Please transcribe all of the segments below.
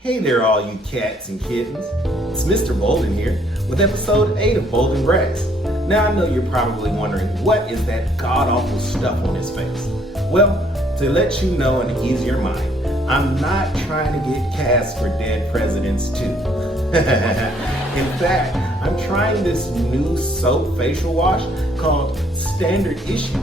Hey there, all you cats and kittens. It's Mr. Bolden here with episode 8 of Bolden Grass. Now, I know you're probably wondering, what is that god-awful stuff on his face? Well, to let you know and ease your mind, I'm not trying to get cast for dead presidents too. In fact, I'm trying this new soap facial wash called Standard Issue.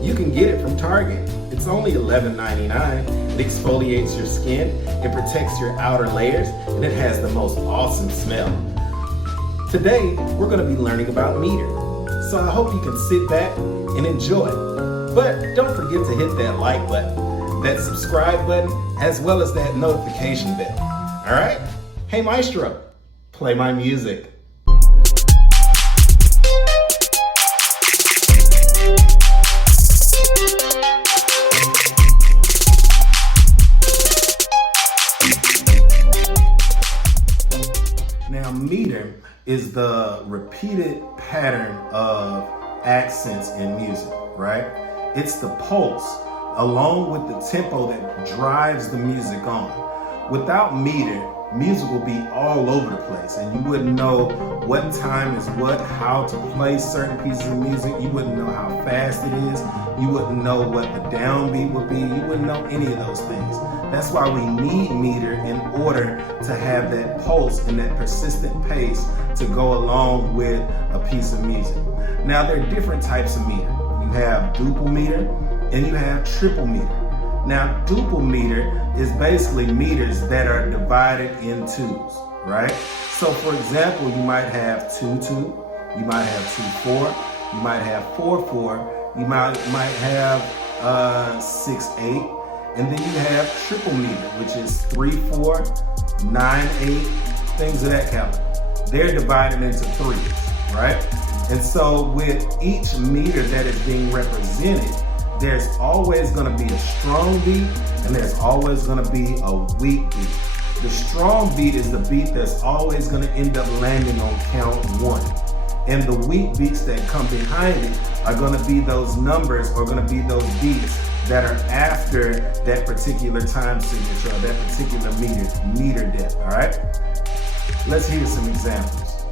You can get it from Target. It's only $11.99. It exfoliates your skin, it protects your outer layers, and it has the most awesome smell. Today, we're going to be learning about meter. So I hope you can sit back and enjoy. But don't forget to hit that like button, that subscribe button, as well as that notification bell. All right? Hey, Maestro, play my music. Now, meter is the repeated pattern of accents in music, right? It's the pulse along with the tempo that drives the music on. Without meter, music will be all over the place and you wouldn't know what time is what, how to play certain pieces of music. You wouldn't know how fast it is. You wouldn't know what the downbeat would be. You wouldn't know any of those things. That's why we need meter in order to have that pulse and that persistent pace to go along with a piece of music. Now, there are different types of meter. You have duple meter and you have triple meter. Now, duple meter is basically meters that are divided in twos, right? So, for example, you might have 2-2, you might have 2-4, you might have 4-4, you might have 6-8, and then you have triple meter, which is 3-4, 9-8, things of that caliber. They're divided into threes, right? And so with each meter that is being represented, there's always going to be a strong beat and there's always going to be a weak beat. The strong beat is the beat that's always going to end up landing on count 1. And the weak beats that come behind it are going to be those numbers or going to be those beats that are after that particular time signature or that particular meter depth, all right? Let's hear some examples.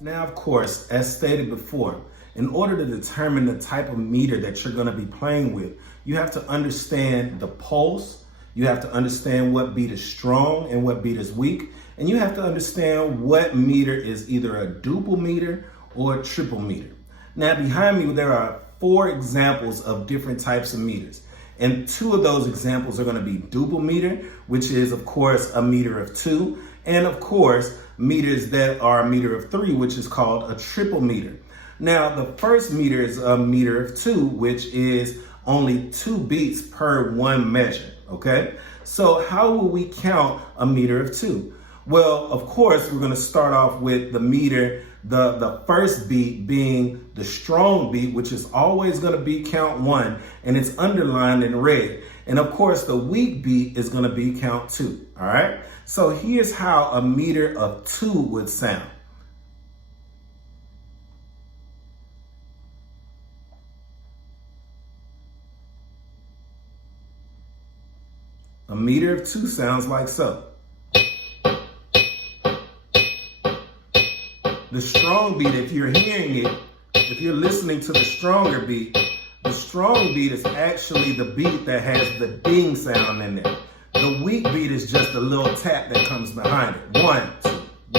Now, of course, as stated before, in order to determine the type of meter that you're going to be playing with, you have to understand the pulse, you have to understand what beat is strong and what beat is weak, and you have to understand what meter is either a duple meter or a triple meter. Now, behind me, there are 4 examples of different types of meters. And 2 of those examples are going to be duple meter, which is, of course, a meter of 2, and, of course, meters that are a meter of 3, which is called a triple meter. Now, the first meter is a meter of 2, which is only 2 beats per 1 measure, okay? So how will we count a meter of 2? Well, of course, we're going to start off with the meter, the first beat being the strong beat, which is always going to be count 1, and it's underlined in red. And of course, the weak beat is going to be count 2, all right? So here's how a meter of 2 would sound. A meter of 2 sounds like so. The strong beat, if you're hearing it, if you're listening to the stronger beat, the strong beat is actually the beat that has the ding sound in there. The weak beat is just a little tap that comes behind it. 1, 2,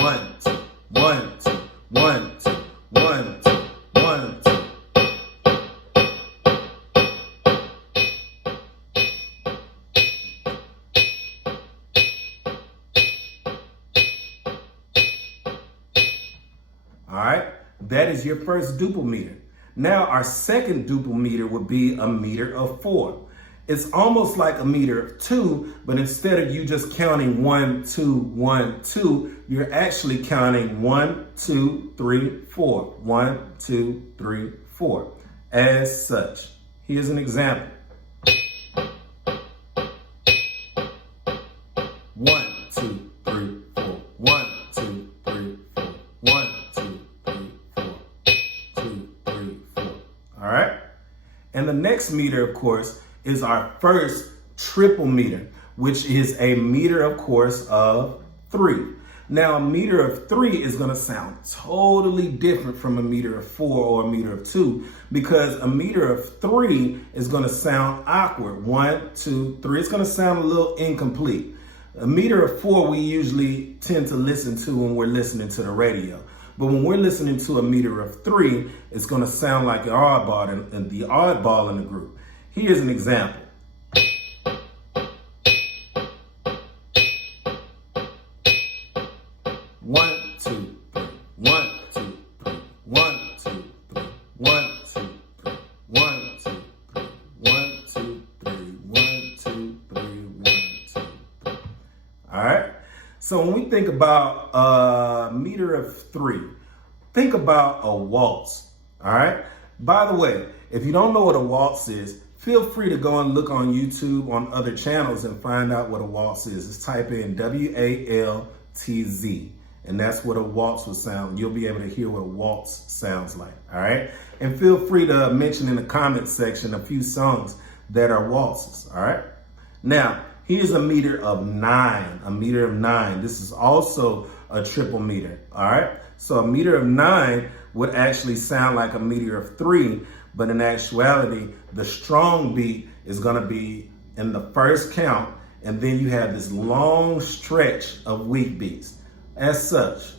1, 2, 1, 2, 1, 2, 1, 2, 1, 2. All right, that is your first duple meter. Now our second duple meter would be a meter of 4. It's almost like a meter of 2, but instead of you just counting 1, 2, 1, 2, you're actually counting 1, 2, 3, 4. 1, 2, 3, 4. As such. Here's an example. 1, 2, 3, 4. 1, 2, 3, 4. 1, 2, 3, 4. 2, 3, 4. All right? And the next meter, of course, is our first triple meter, which is a meter, of course, of 3. Now, a meter of 3 is going to sound totally different from a meter of 4 or a meter of 2, because a meter of 3 is going to sound awkward. 1, 2, 3. It's going to sound a little incomplete. A meter of 4 we usually tend to listen to when we're listening to the radio. But when we're listening to a meter of 3, it's going to sound like an oddball and the oddball in the group. Here's an example. 1, 2, 3. 1, 2, 3. 1, 2, 3. 1, 2, 3. 1, 2, 3. 1, 2, 3. 1, 2, 3. 1, 2, 3. All right. So when we think about a meter of 3, think about a waltz. All right. By the way, if you don't know what a waltz is, feel free to go and look on YouTube on other channels and find out what a waltz is. Just type in WALTZ. And that's what a waltz will sound. You'll be able to hear what a waltz sounds like. All right. And feel free to mention in the comment section a few songs that are waltzes. All right. Now, here's a meter of 9. A meter of 9. This is also a triple meter. All right. So a meter of 9 would actually sound like a meter of 3. But in actuality, the strong beat is going to be in the first count. And then you have this long stretch of weak beats. As such,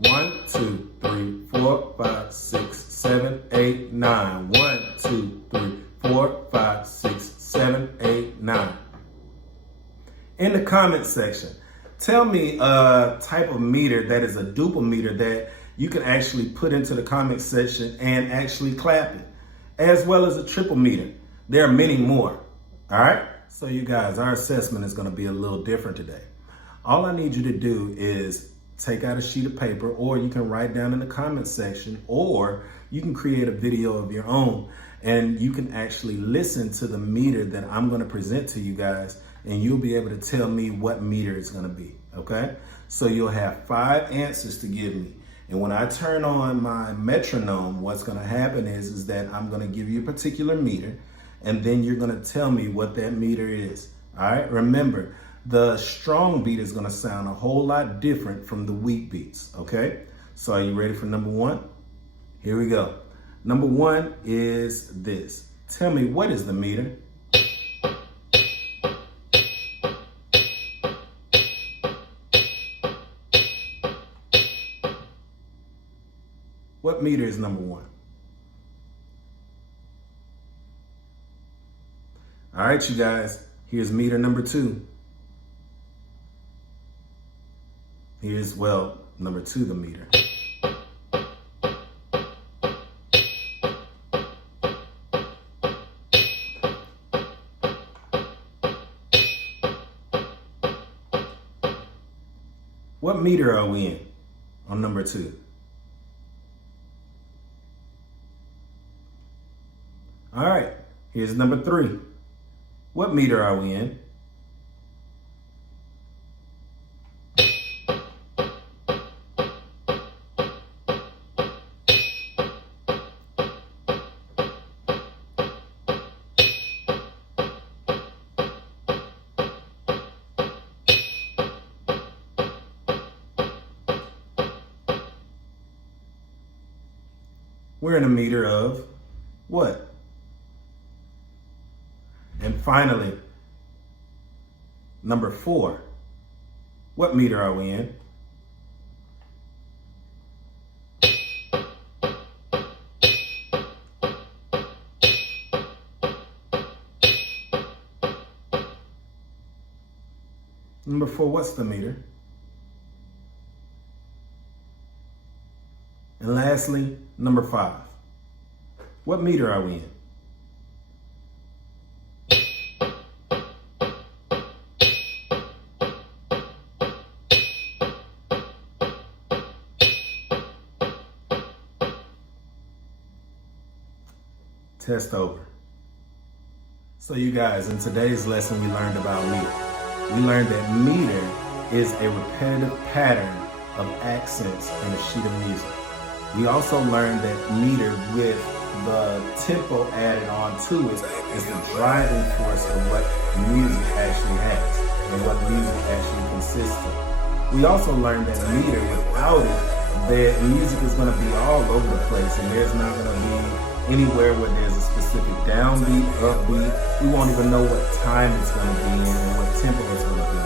1, 2, 3, 4, 5, 6, 7, 8, 9. 1, 2, 3, 4, 5, 6, 7, 8, 9. In the comment section, tell me a type of meter that is a duple meter that you can actually put into the comment section and actually clap it, as well as a triple meter. There are many more. All right. So you guys, our assessment is going to be a little different today. All I need you to do is take out a sheet of paper, or you can write down in the comment section, or you can create a video of your own, and you can actually listen to the meter that I'm going to present to you guys, and you'll be able to tell me what meter it's going to be. Okay. So you'll have 5 answers to give me. And when I turn on my metronome, what's going to happen is that I'm going to give you a particular meter, and then you're going to tell me what that meter is. All right. Remember, the strong beat is going to sound a whole lot different from the weak beats. Okay. So are you ready for number 1? Here we go. Number 1 is this. Tell me, what is the meter? What meter is number 1? All right, you guys, here's meter number 2. Here's, well, number 2, the meter. What meter are we in on number 2? All right, here's number 3. What meter are we in? We're in a meter of what? And finally, number 4. What meter are we in? Number 4, what's the meter? And lastly, number 5. What meter are we in? Test over. So you guys, in today's lesson, we learned about meter. We learned that meter is a repetitive pattern of accents in a sheet of music. We also learned that meter with the tempo added on to it is the driving force of what music actually has and what music actually consists of. We also learned that meter, without it, that music is going to be all over the place, and there's not going to be anywhere where there's a specific downbeat, upbeat. We won't even know what time it's going to be in and what tempo it's going to be in.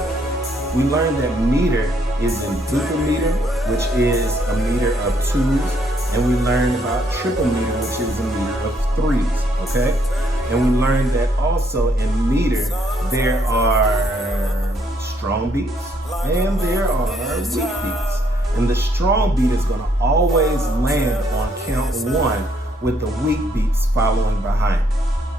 We learned that meter is in duple-meter, which is a meter of twos, and we learned about triple meter, which is a meter of threes, okay? And we learned that also in meter, there are strong beats and there are weak beats. And the strong beat is gonna always land on count one with the weak beats following behind,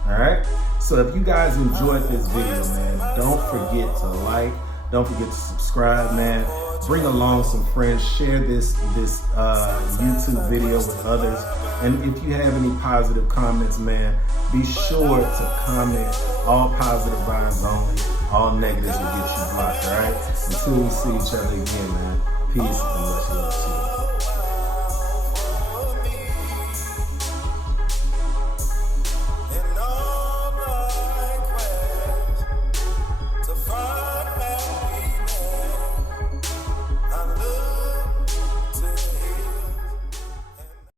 all right? So if you guys enjoyed this video, man, don't forget to like, don't forget to subscribe, man. Bring along some friends, share this YouTube video with others. And if you have any positive comments, man, be sure to comment. All positive vibes only. All negatives will get you blocked, all right? Until we see each other again, man. Peace and much love to you.